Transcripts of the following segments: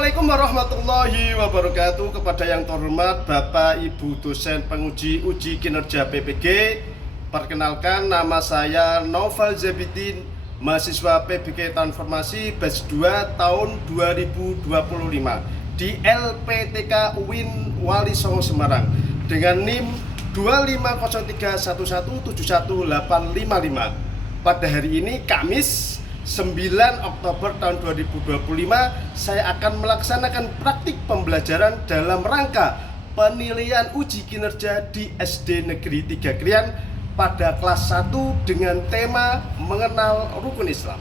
Assalamualaikum warahmatullahi wabarakatuh. Kepada yang terhormat Bapak Ibu dosen penguji uji kinerja PPG, perkenalkan nama saya Novel Zabidin, mahasiswa PPG Transformasi batch 2 tahun 2025 di LPTK UIN Wali Songo Semarang dengan NIM 25031171855. Pada hari ini Kamis 9 Oktober tahun 2025 saya akan melaksanakan praktik pembelajaran dalam rangka penilaian uji kinerja di SD Negeri 3 Krian pada kelas 1 dengan tema mengenal rukun Islam.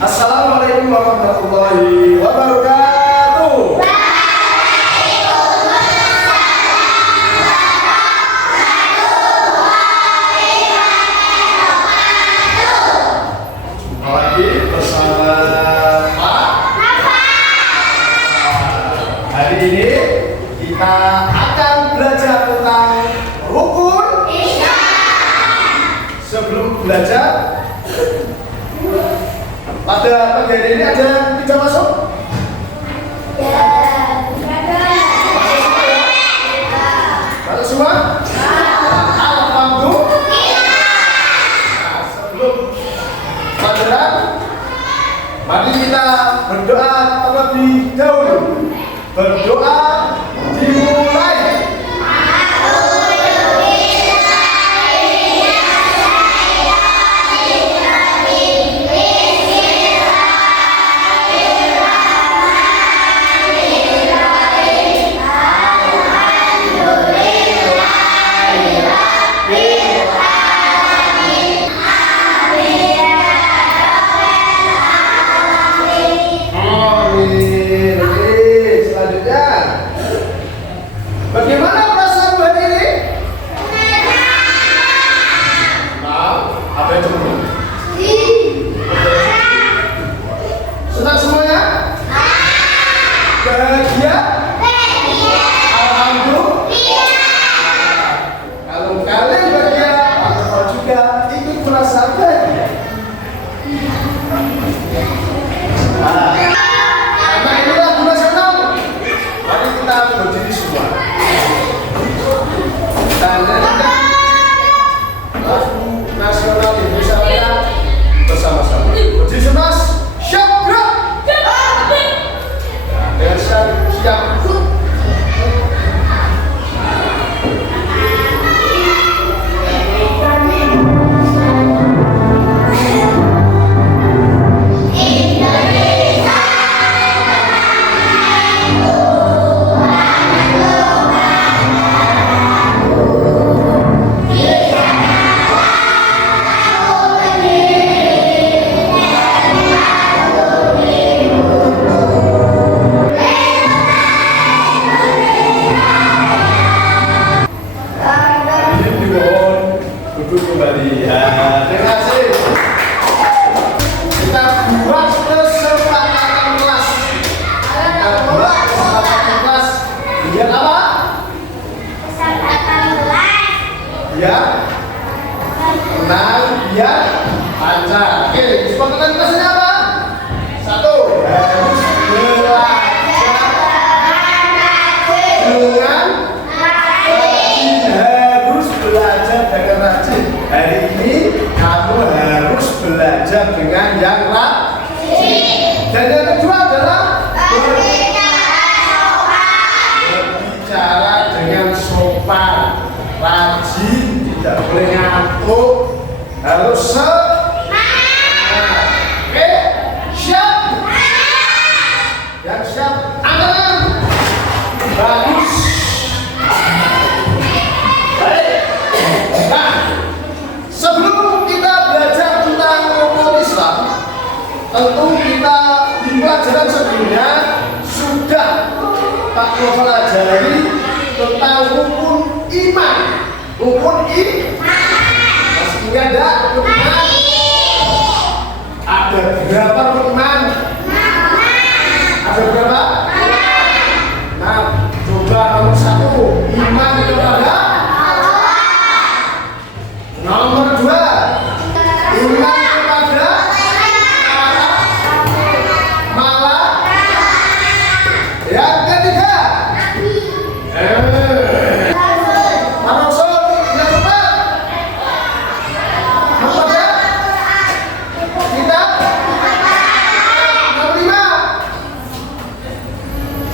Assalamualaikum warahmatullahi wabarakatuh. Ini kita akan belajar tentang rukun Islam. Sebelum belajar, pada pagi hari ini ada yang tidak masuk? Ya, masuk semua? Alhamdulillah. Sebelum pelajaran, mari kita berdoa terlebih dahulu. Berdoa dimulai. Bagaimana perasaan buat ini? Apa itu? Senang semuanya? Bahagia? Alhamdulillah. Kalau kalian bahagia, aku juga ikut merasa bahagia. Karena inilah guna senang. Mari kita berdiri semua. Lagu nasional Indonesia Raya bersama-sama. Berdiri semua, siap gerak. Dengan siap. Ya, tenang, biar lancar. Oke, kesepakatan kelasnya apa? 1. Harus belajar dengan rajin. Harus belajar dengan rajin. Hari ini kamu harus belajar dengan yang rajin. Dan yang kedua adalah berbicara dengan sopan, rajin, tidak boleh ngantuk, harus semangat. Oke, siap? Yang siap, angkat. Bagus. Baik. Nah, sebelum kita belajar tentang rukun Islam, tentu kita di pelajaran sebelumnya sudah Pak Novel ajari tentang rukun iman. Rukun iman. Masih ingat enggak rukun iman? Ada berapa rukun iman? Ada berapa? Nah, coba nomor 1, iman kepada Allah.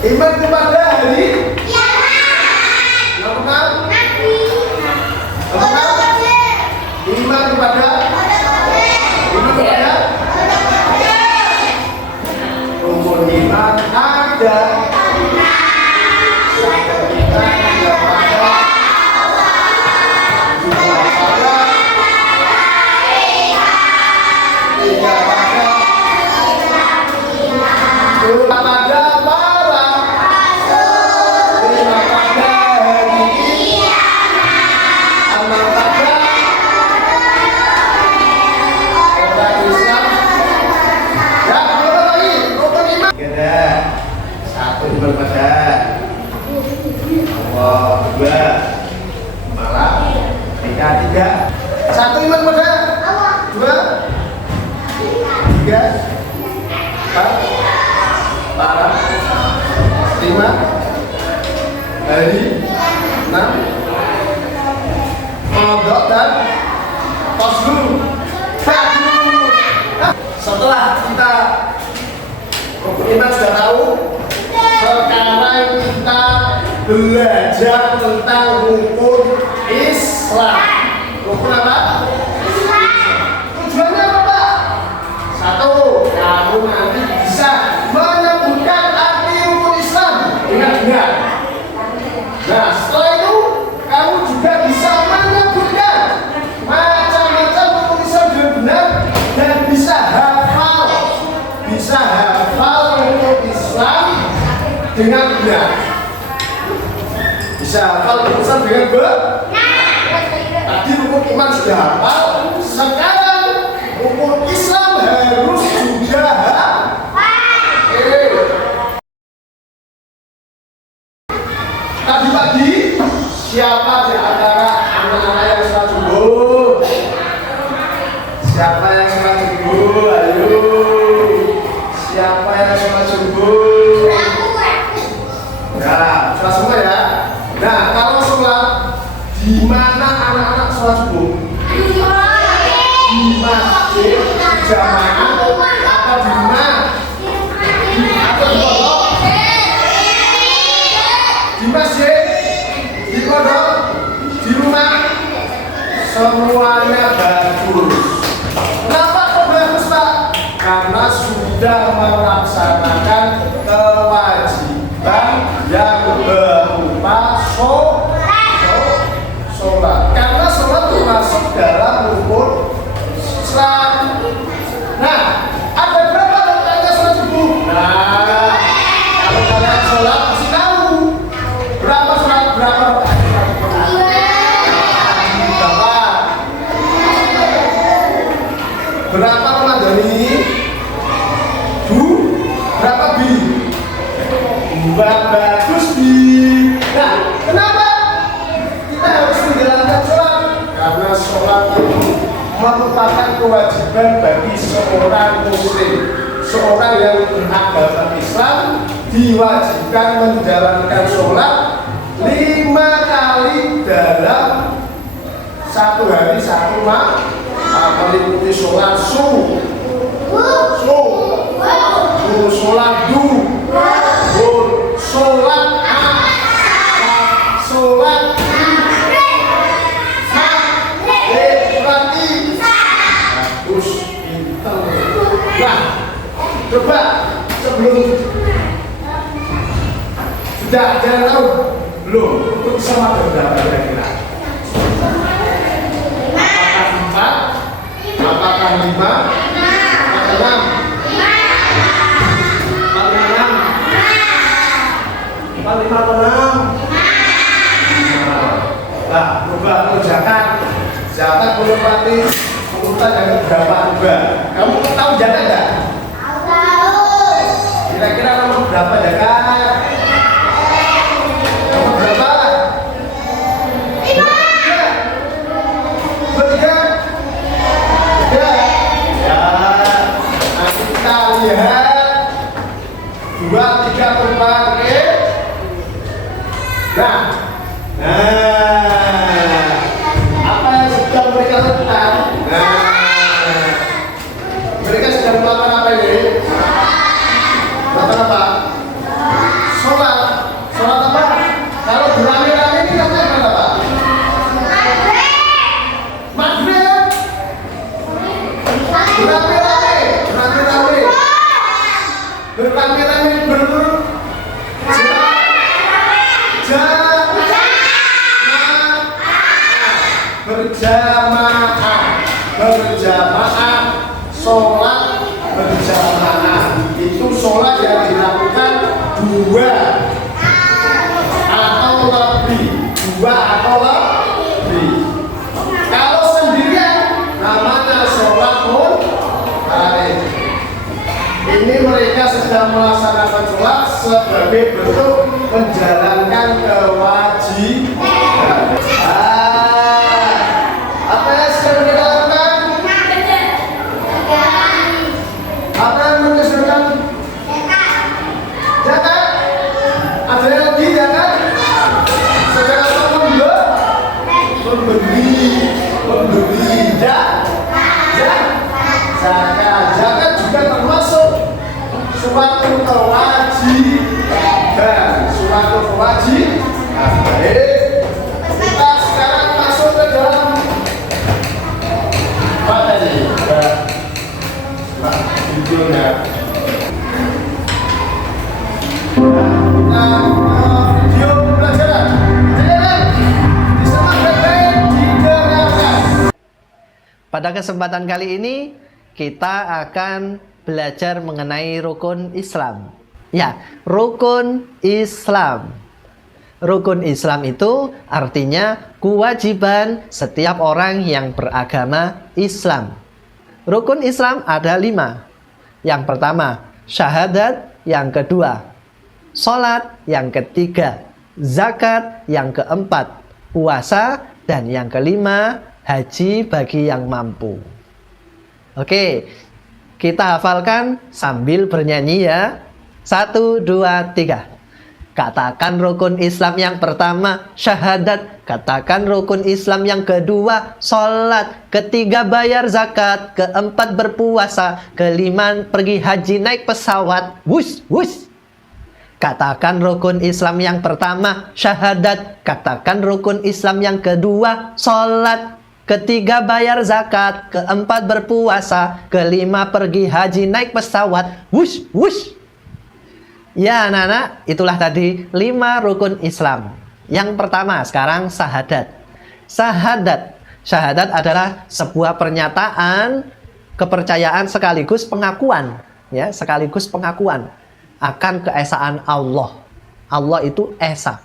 Iman kepada hari nomor iman kepada rukun iman ada tiga. Satu iman pada dua, tiga, empat, para, lima, hari, enam, kodok dan toslu. Setelah kita iman sudah tahu, sekarang kita belajar tentang rukun Islam. Rukun apa? Tujuannya apa, Pak? Satu, kamu nanti bisa menyebutkan arti rukun Islam dengan benar. Nah, setelah itu kamu juga bisa menyebutkan macam-macam rukun Islam dengan benar dan bisa hafal rukun Islam dengan benar. Bisa hafal rukun Islam dengan benar. Tadi rukun iman sudah hafal, sekarang rukun Islam harus juga hafal. Tadi pagi siapa di antara anak-anak yang sholat subuh? Siapa yang sholat subuh? Ayo. Siapa yang sholat subuh? Nah, sholat semua ya. Nah, kalau sholat di mana anak-anak sholat subuh? Di masjid jamaah atau di rumah? Atau di pondok? Di masjid, di pondok, di rumah, semuanya bagus. Kenapa kok bagus, Pak? Karena sudah melaksanakan kewajiban yang berupa sholat. Karena sholat termasuk dalam rukun Islam. Nah, ada berapa rakaatnya sholat subuh? Nah, kalau kalian sholat pasti tahu berapa sholat, berapa rakaat. Berapa teman-teman? Berapa bi? Bagus bi. Nah, kenapa kita harus menjalankan sholat? Karena sholat itu merupakan kewajiban bagi seorang muslim. Seorang yang beragama Islam diwajibkan menjalankan sholat 5 kali dalam satu hari, satu malam, meliputi sholat subuh, sholat duhur, sholat asar, sholat bagus, pintar. Nah, coba sebelum sudah ada yang tahu belum? Untuk sama berapa kira-kira? Apakah 5? Apakah 6? Nah, coba kalau zakat menempati urutan yang berapa juga? Kamu tahu zakat nggak? Tahu. Kira-kira nomor berapa zakat? Nomor berapa? 3. Ya, nanti kita lihat 2, 3, 4, oke? Nah, apa yang sedang mereka lakukan? Mereka sedang melakukan apa ini? Melakukan apa? Sholat. dua atau lebih, dua atau lebih. Kalau sendirian namanya sholat munfarid. Ini mereka sedang melaksanakan sholat sebagai bentuk menjalankan kewajiban. Apa yang sedang mereka lakukan? Apa yang mereka sedang? Zakat. Ada yang lagi zakat? Zakat apa memberi zakat juga termasuk suatu kewajiban, Baik, kita sekarang masuk ke dalam materi. Videonya. Video pelajaran. Pada kesempatan kali ini kita akan belajar mengenai rukun Islam. Ya, rukun Islam. Rukun Islam itu artinya kewajiban setiap orang yang beragama Islam. Rukun Islam ada 5. Yang pertama, syahadat. Yang kedua, sholat. Yang ketiga, zakat. Yang keempat, puasa. Dan yang kelima, haji bagi yang mampu. Oke, kita hafalkan sambil bernyanyi ya. 1, 2, 3. Katakan rukun Islam yang pertama, syahadat. Katakan rukun Islam yang kedua, sholat. Ketiga, bayar zakat. Keempat, berpuasa. Kelima, pergi haji naik pesawat. Wush, wush. Katakan rukun Islam yang pertama, syahadat. Katakan rukun Islam yang kedua, sholat. Ketiga, bayar zakat. Keempat, berpuasa. Kelima, pergi haji naik pesawat. Wush, wush. Ya anak-anak, itulah tadi 5 rukun Islam. Yang pertama sekarang syahadat. Syahadat adalah sebuah pernyataan kepercayaan sekaligus pengakuan, ya, sekaligus pengakuan akan keesaan Allah. Allah itu esa.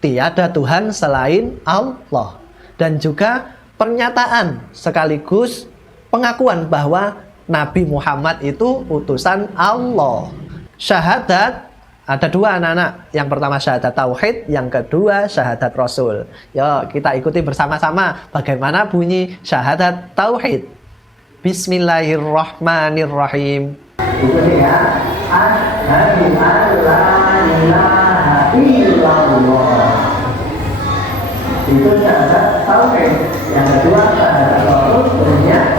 Tiada Tuhan selain Allah. Dan juga pernyataan sekaligus pengakuan bahwa Nabi Muhammad itu utusan Allah. Syahadat ada 2 anak-anak. Yang pertama syahadat tauhid, yang kedua syahadat rasul. Yuk kita ikuti bersama-sama bagaimana bunyi syahadat tauhid. Bismillahirrahmanirrahim. Itu ya, asyhadu an la ilaha illallah. Itu syahadat tauhid. Yang kedua syahadat rasul bunyinya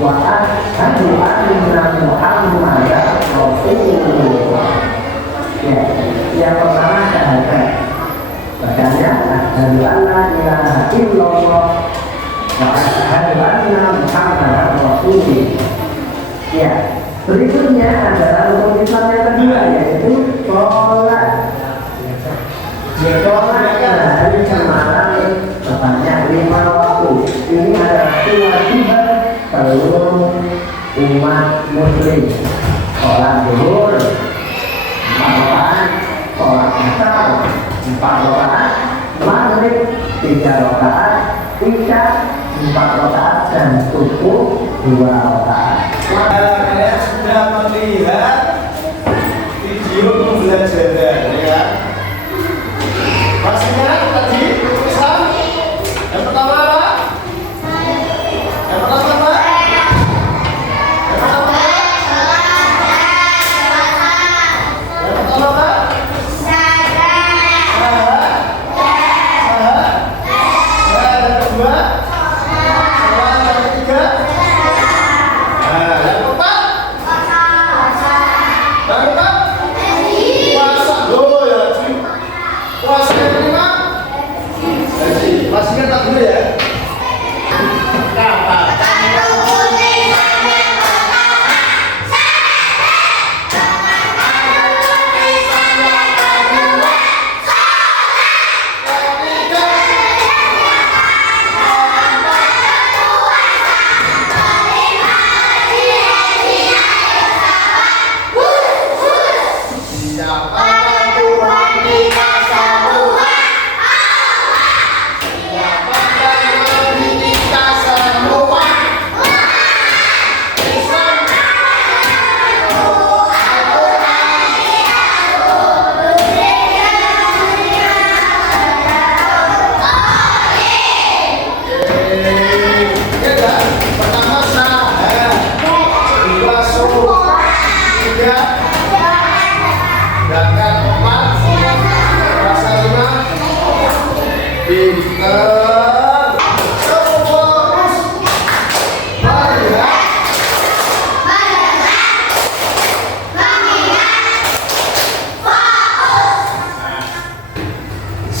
wa asyhadu anna Muhammadan rasulullah. Ya, yang pertama syahadat. Bacanya asyhadu an la ilaha illallah wa asyhadu anna Muhammadan rasulullah. Ya, berikutnya adalah rukun Islam yang kedua, yaitu sholat. Sholat dari malam sebanyak 5 waktu. Ini adalah kewajiban seluruh umat muslim. Sholat zuhur 4 rakaat, sholat asar 4 rakaat, maghrib 3 rakaat, isya 4 rakaat, dan subuh 2 rakaat. Kalian sudah melihat video pembelajaran, ya? Masih ingat tadi Islam? Yang pertama apa? Yang pertama apa? Yang pertama apa? Yang pertama apa? Yang kedua? Yang ketiga? Yang keempat? Yang keempat? Puasa.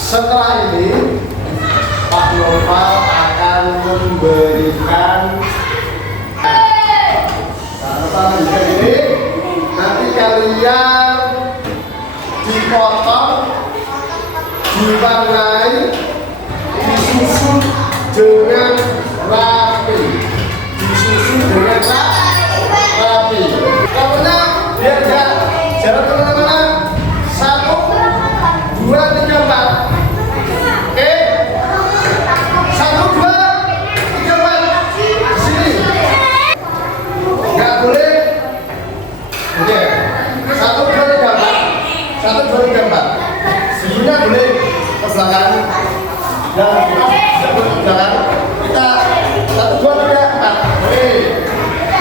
Setelah ini Pak Noval akan memberikan ini, nanti kalian dipotong, diwarnai, disusun dengan rapi, rapi. Pokoknya biar enggak jalan kemana-mana. 1, 2, 3, 4. Oke? 1, 2, 3, 4. Di sini. Enggak boleh. Oke. 1, 2, 3, 4. 1, 2, 3, 4. Sejujurnya boleh ke belakang. Dan kita boleh ke belakang. Kita 1, 2, 3, 4. Boleh.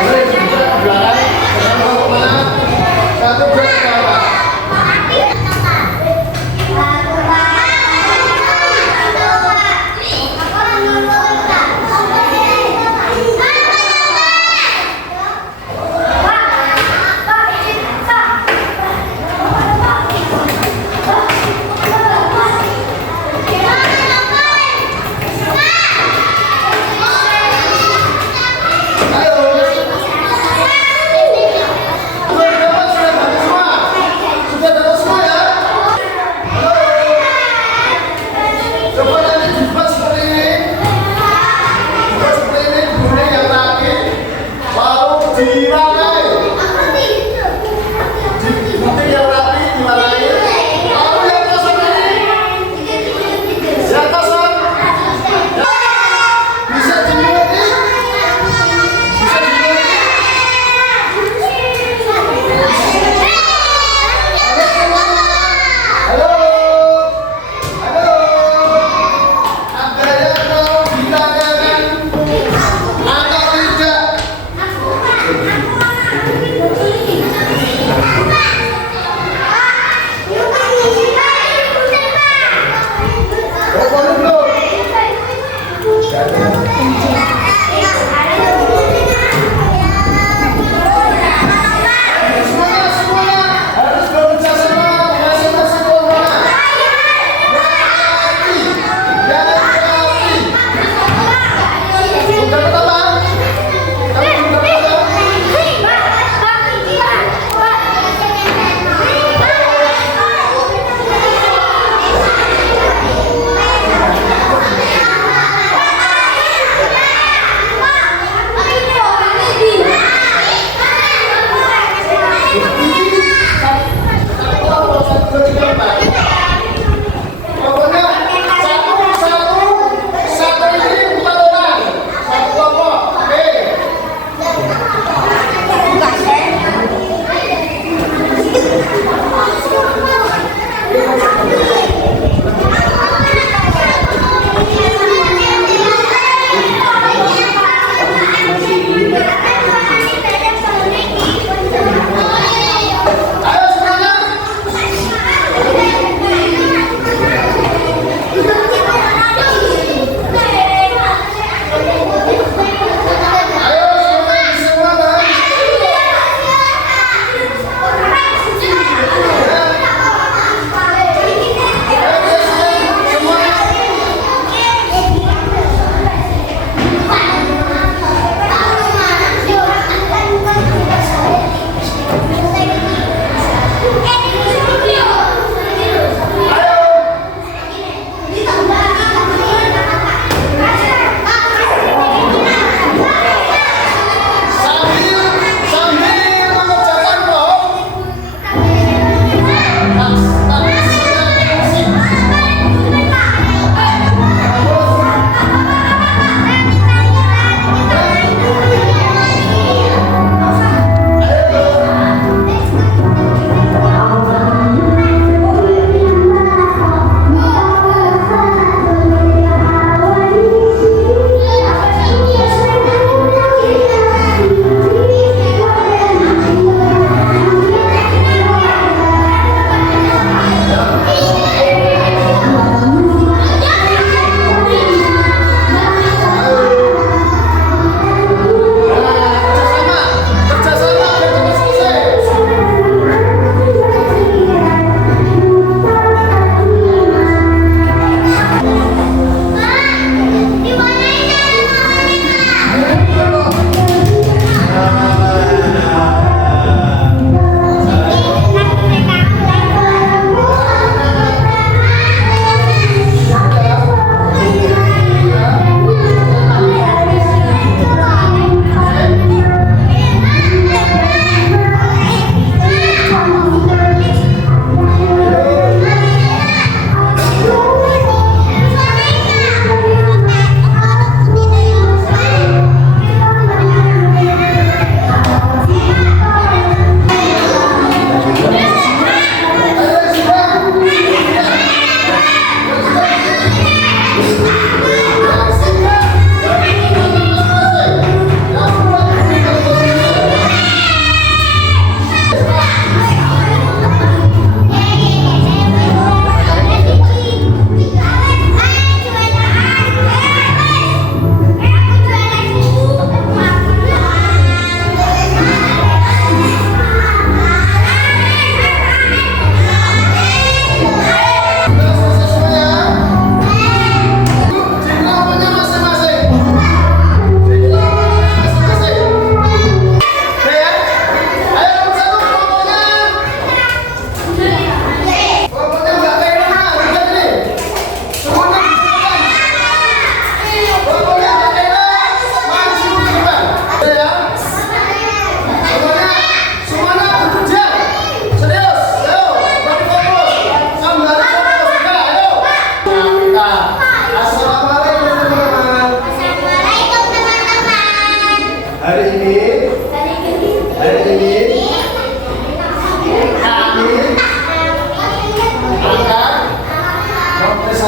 Boleh sejujurnya ke belakang. Jangan mau kemana. 1, 2, 3, 4. Ayo. 2, 3, 4 sudah bagus semua.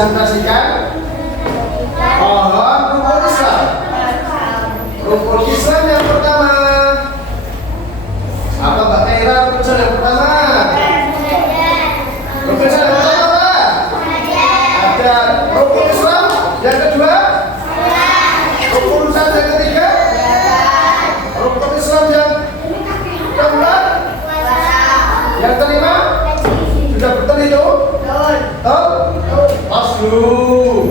presentasikan pohon rukun Islam. Rukun Islam yang pertama. Apa Mbak Kaira rukun Islam yang pertama? Rukun Islam yang pertama apa? Ada rukun Islam yang kedua. Rukun Islam yang ketiga. Rukun Islam yang keempat. Yang kelima. Sudah betul itu? Pas dulu.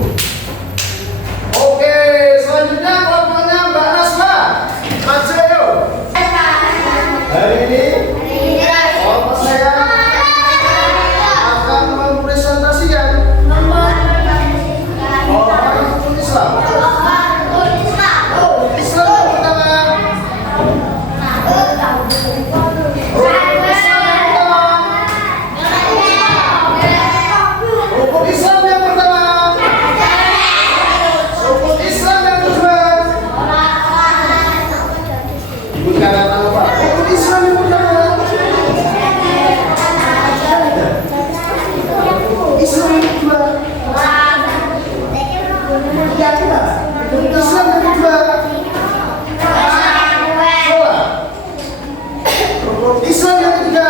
Oke, selanjutnya kelompoknya Mbak Nasla. Maju yuk. Hari ini kelompok saya akan mempresentasikan pohon rukun Islam. Islam yang pertama. Rukun Islam yang pertama. Rukun Islam yang pertama. Rukun Islam yang kedua. Ibu kata apa? Rukun Islam yang pertama. Islam yang kedua. Islam yang kedua. Rukun Islam yang ketiga.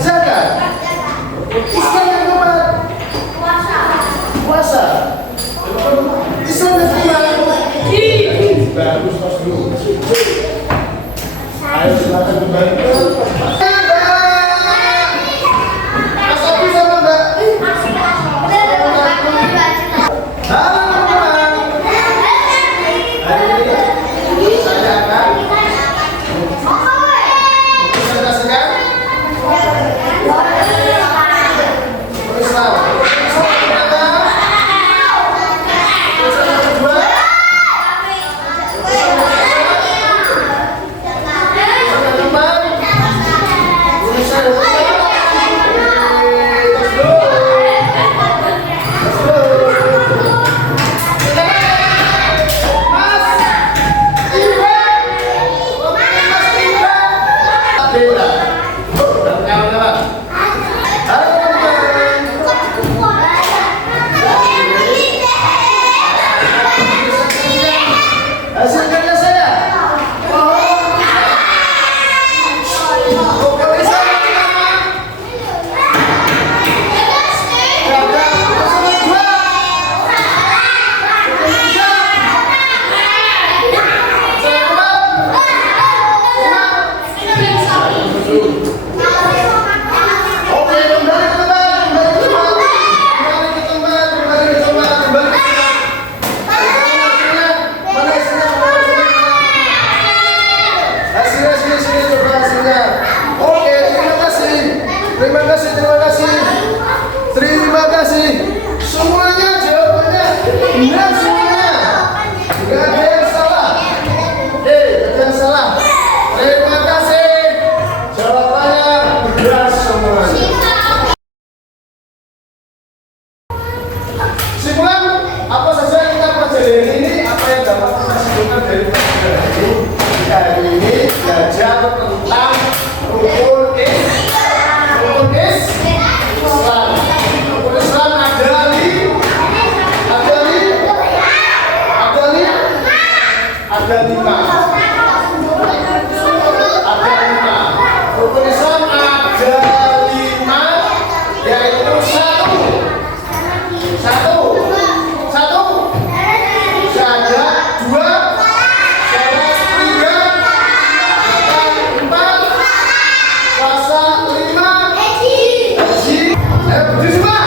Zakat. Islam yang keempat. Puasa. Islam yang kelima. Bagus tos dulu. Ayo silakan kembali ke Mas Abi sama Mbak. Halo teman-teman. Hari ini saya akan presentasikan Islam. Hasil kerja saya. Rukun Islam yang pertama. Zakat. Islam yang kedua. Rukun Islam. Islam yang keempat. Oke, kembali ke tempat, kembali ke tempat, kembali ke tempat, kembali ke tempat, kembali ke tempat. Mana hasilnya? Hasilnya sini coba hasilnya. Oke, terima kasih. Terima kasih, terima kasih. Terima kasih. Semuanya jawabannya benar semuanya. Enggak ada yang salah. Nggak ada yang salah. Terima kasih. Jawabannya benar semuanya. Simpulan apa saja yang kita pelajari hari ini, apa yang dapat kita simpulkan dari pelajaran ini? Hari ini belajar tentang rukun Islam. Rukun Islam. Rukun Islam ada lima. Ada lima. Rukun Islam ada lima, yaitu satu. Syahadat, dua. Sholat tiga. Zakat empat. Puasa lima. Haji. Berdiri semua.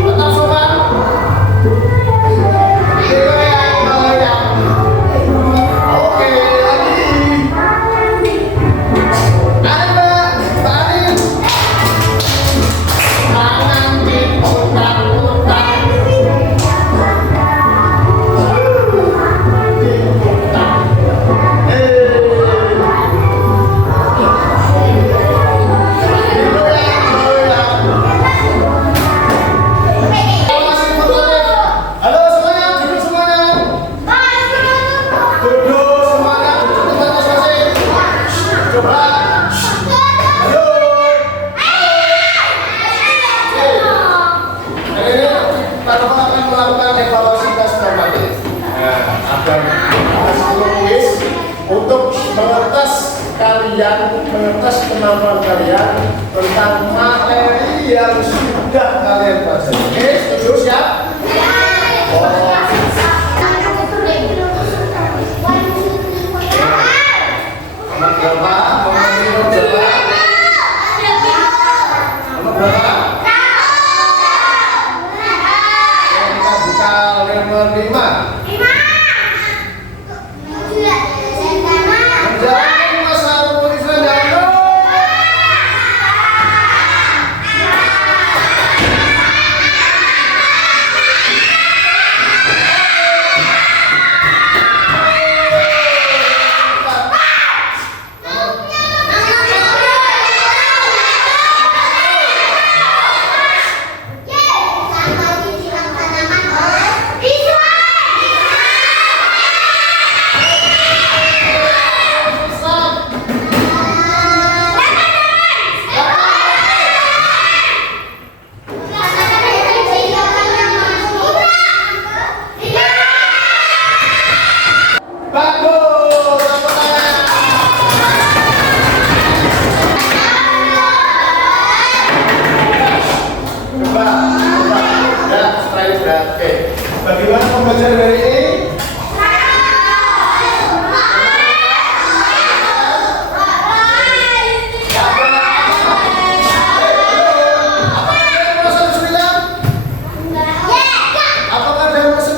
Tetap sopan. Oke, lagi. Ayo Mbak, balik. Tangan diputar-putar. Pak Novel akan melakukan evaluasi tes normatif. Nah, ada kuis untuk mengetes kalian, mengetes kemampuan kalian tentang materi yang sudah kalian pelajari. Oke, setuju siap? Nomor berapa? Nomor berapa? Nomor berapa? Kita buka nomor 5. Menjalani masa rukun Islam yang bagus. Coba. Ya, setelah ini sudah. Oke. Bagaimana pembelajaran hari ini? Apakah ada yang merasa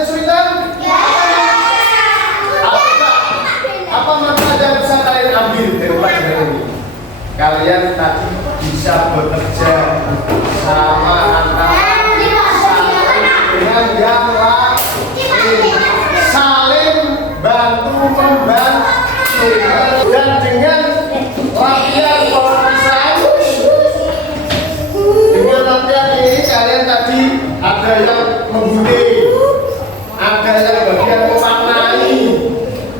kesulitan? Apa manfaat yang bisa kalian ambil dari pelajaran ini? Kalian tadi bisa bekerja sama antara dengan yang lain, saling bantu membantu, dan dengan latihan pemeriksaan. Dengan latihan ini kalian tadi ada yang membunuh, ada yang bagian memaknai,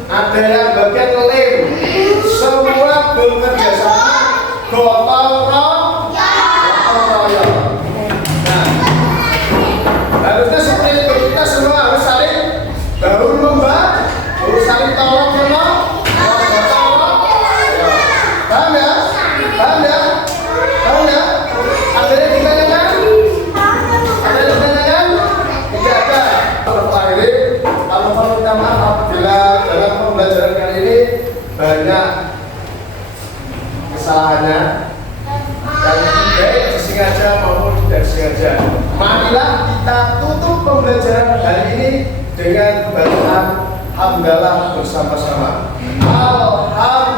ada yang bagian lem, semua bekerja sama gotong royong. Nah, harusnya seperti itu, kita semua harus saling bahu membantu, harus saling tolong menolong, gotong royong. Paham ya? Paham ya? Paham ya? Ada yang ditanyakan? Ada yang ditanyakan? Tidak ada. Kalau perlu minta maaf apabila dalam pembelajaran kali ini banyak kesalahannya yang baik disengaja maupun tidak disengaja. Marilah kita tutup pembelajaran hari ini dengan bacaan hamdalah bersama-sama. Alhamdulillah.